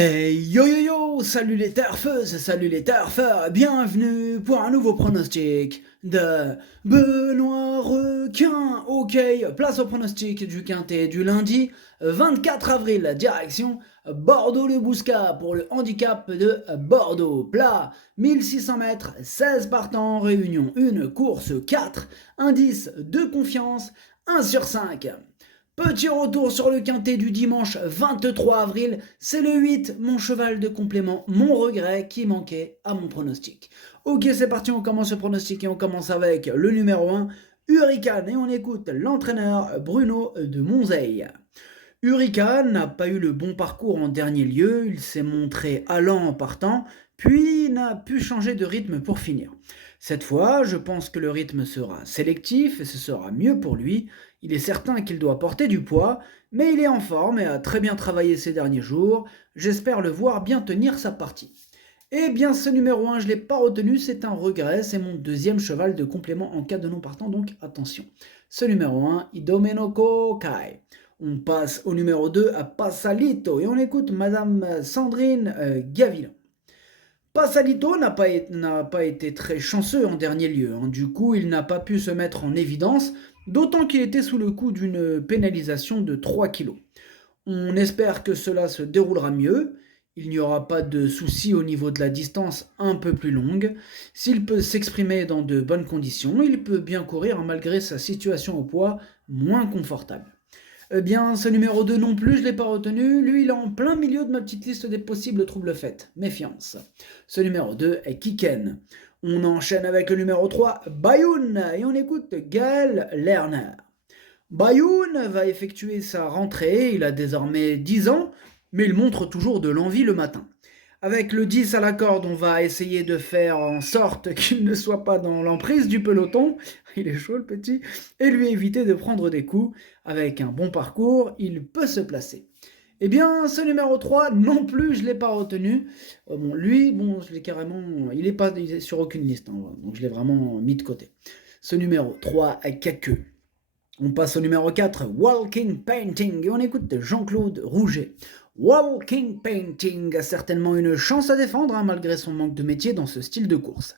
Hey yo yo yo, salut les turfeuses, salut les turfeurs, bienvenue pour un nouveau pronostic de Benoît Requin. Ok, place au pronostic du quintet du lundi 24 avril, direction Bordeaux-le-Bouscat pour le handicap de Bordeaux. Plat 1600 mètres, 16 partants, réunion 1, course 4, indice de confiance 1 sur 5. Petit retour sur le quintet du dimanche 23 avril, c'est le 8, mon cheval de complément, mon regret qui manquait à mon pronostic. Ok, c'est parti, on commence le pronostic et on commence avec le numéro 1, Hurricane, et on écoute l'entraîneur Bruno de Monzeil. Hurricane n'a pas eu le bon parcours en dernier lieu, il s'est montré allant en partant, puis n'a pu changer de rythme pour finir. Cette fois, je pense que le rythme sera sélectif et ce sera mieux pour lui. Il est certain qu'il doit porter du poids, mais il est en forme et a très bien travaillé ces derniers jours. J'espère le voir bien tenir sa partie. Eh bien, ce numéro 1, je ne l'ai pas retenu, c'est un regret, c'est mon deuxième cheval de complément en cas de non partant, donc attention. Ce numéro 1, Idomenoko Kai. On passe au numéro 2 à Passalito et on écoute Madame Sandrine Gavilan. Passalito n'a pas été très chanceux en dernier lieu, hein. Du coup, il n'a pas pu se mettre en évidence, d'autant qu'il était sous le coup d'une pénalisation de 3 kilos. On espère que cela se déroulera mieux. Il n'y aura pas de soucis au niveau de la distance un peu plus longue. S'il peut s'exprimer dans de bonnes conditions, il peut bien courir malgré sa situation au poids moins confortable. Eh bien, ce numéro 2 non plus, je ne l'ai pas retenu. Lui, il est en plein milieu de ma petite liste des possibles troubles faits. Méfiance. Ce numéro 2 est Kiken. On enchaîne avec le numéro 3, Bayoun, et on écoute Gaël Lerner. Bayoun va effectuer sa rentrée, il a désormais 10 ans, mais il montre toujours de l'envie le matin. Avec le 10 à la corde, on va essayer de faire en sorte qu'il ne soit pas dans l'emprise du peloton, il est chaud le petit, et lui éviter de prendre des coups. Avec un bon parcours, il peut se placer. Eh bien, ce numéro 3, non plus, je ne l'ai pas retenu. Lui, je l'ai carrément... Il est sur aucune liste, hein, donc je l'ai vraiment mis de côté. Ce numéro 3, Kaku. On passe au numéro 4, Walking Painting, et on écoute Jean-Claude Rouget. Walking Painting a certainement une chance à défendre, hein, malgré son manque de métier dans ce style de course.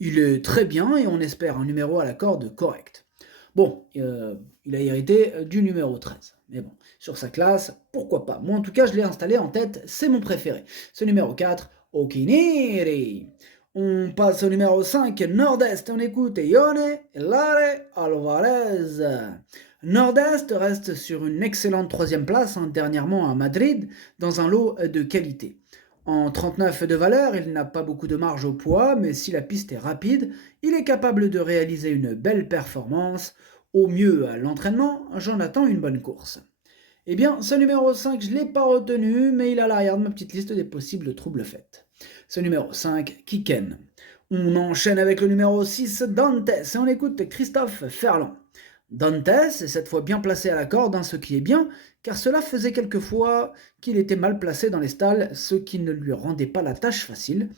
Il est très bien et on espère un numéro à la corde correct. Bon, il a hérité du numéro 13. Mais bon, sur sa classe, pourquoi pas. Moi en tout cas, je l'ai installé en tête, c'est mon préféré. Ce numéro 4, Okiniri. On passe au numéro 5, Nord-Est, on écoute Ione Lare Alvarez. Nord-Est reste sur une excellente troisième place, hein, dernièrement à Madrid, dans un lot de qualité. En 39 de valeur, il n'a pas beaucoup de marge au poids, mais si la piste est rapide, il est capable de réaliser une belle performance. Au mieux à l'entraînement, j'en attends une bonne course. Eh bien, ce numéro 5, je ne l'ai pas retenu, mais il est à l'arrière de ma petite liste des possibles troubles faits. Ce numéro 5, Kiken. On enchaîne avec le numéro 6, Dantes, et on écoute Christophe Ferland. Dantes est cette fois bien placé à la corde, hein, ce qui est bien, car cela faisait quelquefois qu'il était mal placé dans les stalles, ce qui ne lui rendait pas la tâche facile.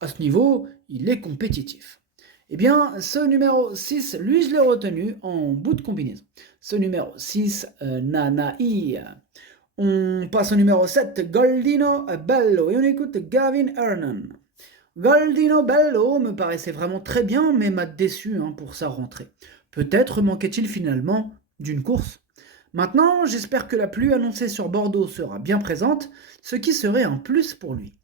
À ce niveau, il est compétitif. Eh bien, ce numéro 6, lui, je l'ai retenu en bout de combinaison. Ce numéro 6, Nanaï. On passe au numéro 7, Goldino Bello, et on écoute Gavin Hernan. Goldino Bello me paraissait vraiment très bien, mais m'a déçu, hein, pour sa rentrée. Peut-être manquait-il finalement d'une course. Maintenant, j'espère que la pluie annoncée sur Bordeaux sera bien présente, ce qui serait un plus pour lui.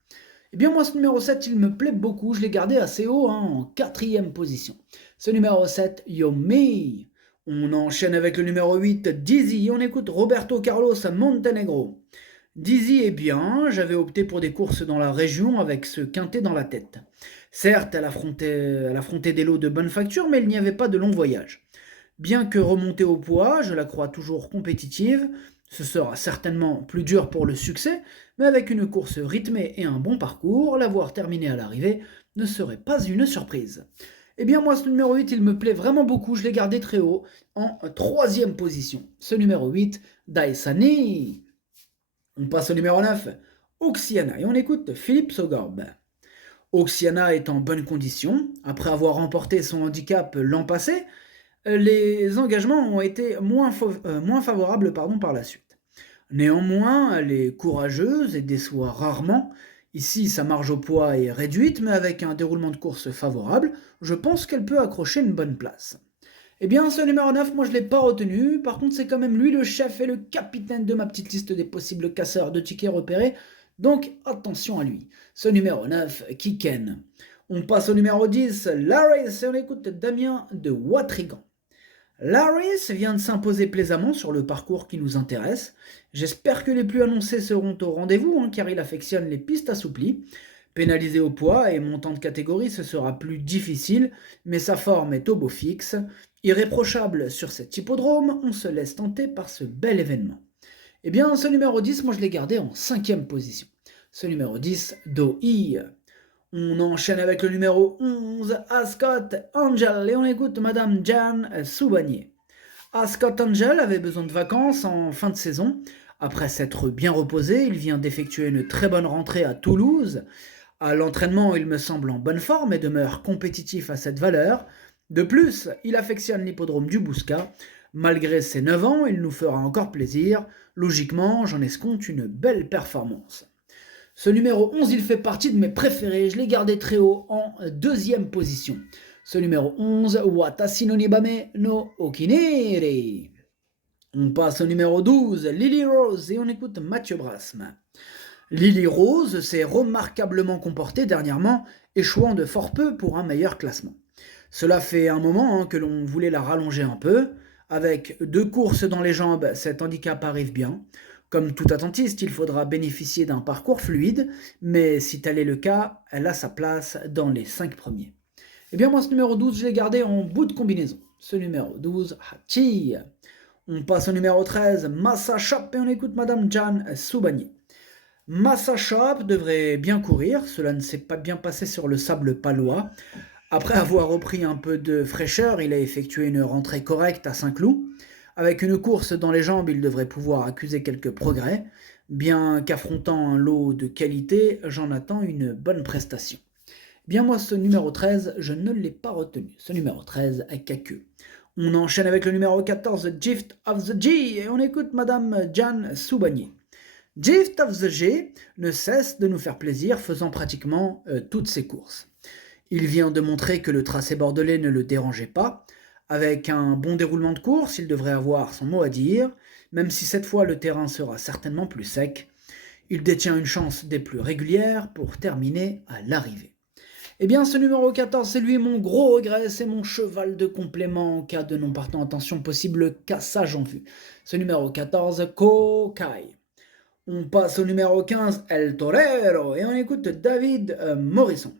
Eh bien moi ce numéro 7 il me plaît beaucoup, je l'ai gardé assez haut, hein, en quatrième position. Ce numéro 7, Yomi. On enchaîne avec le numéro 8, Dizzy, on écoute Roberto Carlos Montenegro. Dizzy est bien, j'avais opté pour des courses dans la région avec ce quintet dans la tête. Certes, elle affrontait des lots de bonne facture, mais il n'y avait pas de long voyage. Bien que remontée au poids, je la crois toujours compétitive. Ce sera certainement plus dur pour le succès, mais avec une course rythmée et un bon parcours, l'avoir terminée à l'arrivée ne serait pas une surprise. Eh bien moi ce numéro 8 il me plaît vraiment beaucoup, je l'ai gardé très haut, en troisième position. Ce numéro 8, Daisani. On passe au numéro 9, Oxiana, et on écoute Philippe Sogorb. Oxiana est en bonne condition, après avoir remporté son handicap l'an passé, les engagements ont été moins favorables par la suite. Néanmoins, elle est courageuse et déçoit rarement. Ici, sa marge au poids est réduite, mais avec un déroulement de course favorable, je pense qu'elle peut accrocher une bonne place. Eh bien, ce numéro 9, moi je l'ai pas retenu. Par contre, c'est quand même lui le chef et le capitaine de ma petite liste des possibles casseurs de tickets repérés. Donc, attention à lui. Ce numéro 9, Kiken. On passe au numéro 10, Laris, et on écoute Damien de Watrigan. Laris vient de s'imposer plaisamment sur le parcours qui nous intéresse. J'espère que les plus annoncés seront au rendez-vous, car il affectionne les pistes assouplies. Pénalisé au poids et montant de catégorie, ce sera plus difficile, mais sa forme est au beau fixe. Irréprochable sur cet hippodrome, on se laisse tenter par ce bel événement. Eh bien, ce numéro 10, moi je l'ai gardé en 5e position. Ce numéro 10, Doi. On enchaîne avec le numéro 11, Ascot Angel, et on écoute Madame Jeanne Soubanier. Ascot Angel avait besoin de vacances en fin de saison. Après s'être bien reposé, il vient d'effectuer une très bonne rentrée à Toulouse. À l'entraînement, il me semble en bonne forme et demeure compétitif à cette valeur. De plus, il affectionne l'hippodrome du Bouscat. Malgré ses 9 ans, il nous fera encore plaisir. Logiquement, j'en escompte une belle performance. Ce numéro 11, il fait partie de mes préférés. Je l'ai gardé très haut en 2e position. Ce numéro 11, Watashi no Nibame no Okinere. On passe au numéro 12, Lily Rose, et on écoute Mathieu Brasme. Lily Rose s'est remarquablement comportée dernièrement, échouant de fort peu pour un meilleur classement. Cela fait un moment que l'on voulait la rallonger un peu. Avec 2 courses dans les jambes, cet handicap arrive bien. Comme tout attentiste, il faudra bénéficier d'un parcours fluide, mais si tel est le cas, elle a sa place dans les 5 premiers. Eh bien moi ce numéro 12, je l'ai gardé en bout de combinaison. Ce numéro 12, Hachi. On passe au numéro 13, Massa Shop, et on écoute Madame Jeanne Soubanier. Massa Shop devrait bien courir, cela ne s'est pas bien passé sur le sable palois. Après avoir repris un peu de fraîcheur, il a effectué une rentrée correcte à Saint-Cloud. Avec une course dans les jambes, il devrait pouvoir accuser quelques progrès. Bien qu'affrontant un lot de qualité, j'en attends une bonne prestation. Bien moi, ce numéro 13, je ne l'ai pas retenu. Ce numéro 13 à Kaku. On enchaîne avec le numéro 14, Gift of the G, et on écoute Madame Jeanne Soubanier. Gift of the G ne cesse de nous faire plaisir, faisant pratiquement toutes ses courses. Il vient de montrer que le tracé bordelais ne le dérangeait pas. Avec un bon déroulement de course, il devrait avoir son mot à dire, même si cette fois le terrain sera certainement plus sec. Il détient une chance des plus régulières pour terminer à l'arrivée. Eh bien, ce numéro 14, c'est lui mon gros regret, c'est mon cheval de complément en cas de non partant. Attention, possible cassage en vue. Ce numéro 14, Kokai. On passe au numéro 15, El Torero, et on écoute David Morrison.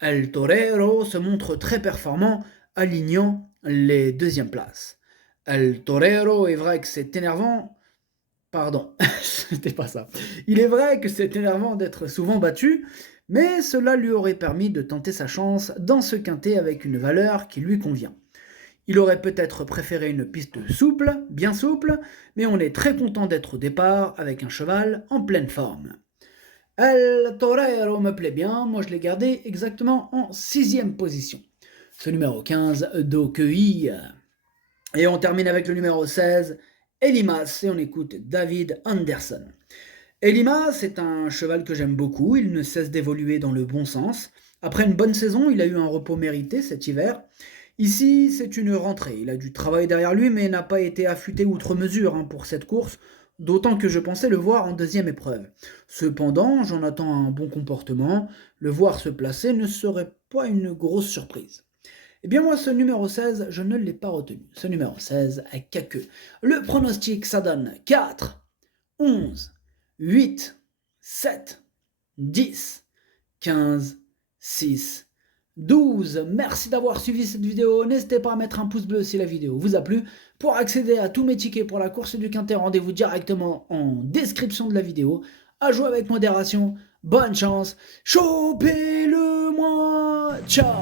El Torero se montre très performant, alignant les 2e places. El Torero, est vrai que c'est énervant. Pardon, c'était pas ça. Il est vrai que c'est énervant d'être souvent battu, mais cela lui aurait permis de tenter sa chance dans ce quintet avec une valeur qui lui convient. Il aurait peut-être préféré une piste souple, bien souple, mais on est très content d'être au départ avec un cheval en pleine forme. El Torero me plaît bien, moi je l'ai gardé exactement en 6e position. Ce numéro 15, Dokei. Et on termine avec le numéro 16, Elimas, et on écoute David Anderson. Elimas est un cheval que j'aime beaucoup, il ne cesse d'évoluer dans le bon sens. Après une bonne saison, il a eu un repos mérité cet hiver. Ici, c'est une rentrée, il a du travail derrière lui, mais n'a pas été affûté outre mesure pour cette course, d'autant que je pensais le voir en 2e épreuve. Cependant, j'en attends un bon comportement, le voir se placer ne serait pas une grosse surprise. Eh bien moi, ce numéro 16, je ne l'ai pas retenu. Ce numéro 16, à Kaku. Le pronostic, ça donne 4, 11, 8, 7, 10, 15, 6, 12. Merci d'avoir suivi cette vidéo. N'hésitez pas à mettre un pouce bleu si la vidéo vous a plu. Pour accéder à tous mes tickets pour la course du Quintet, rendez-vous directement en description de la vidéo. À jouer avec modération. Bonne chance. Chopez-le-moi. Ciao.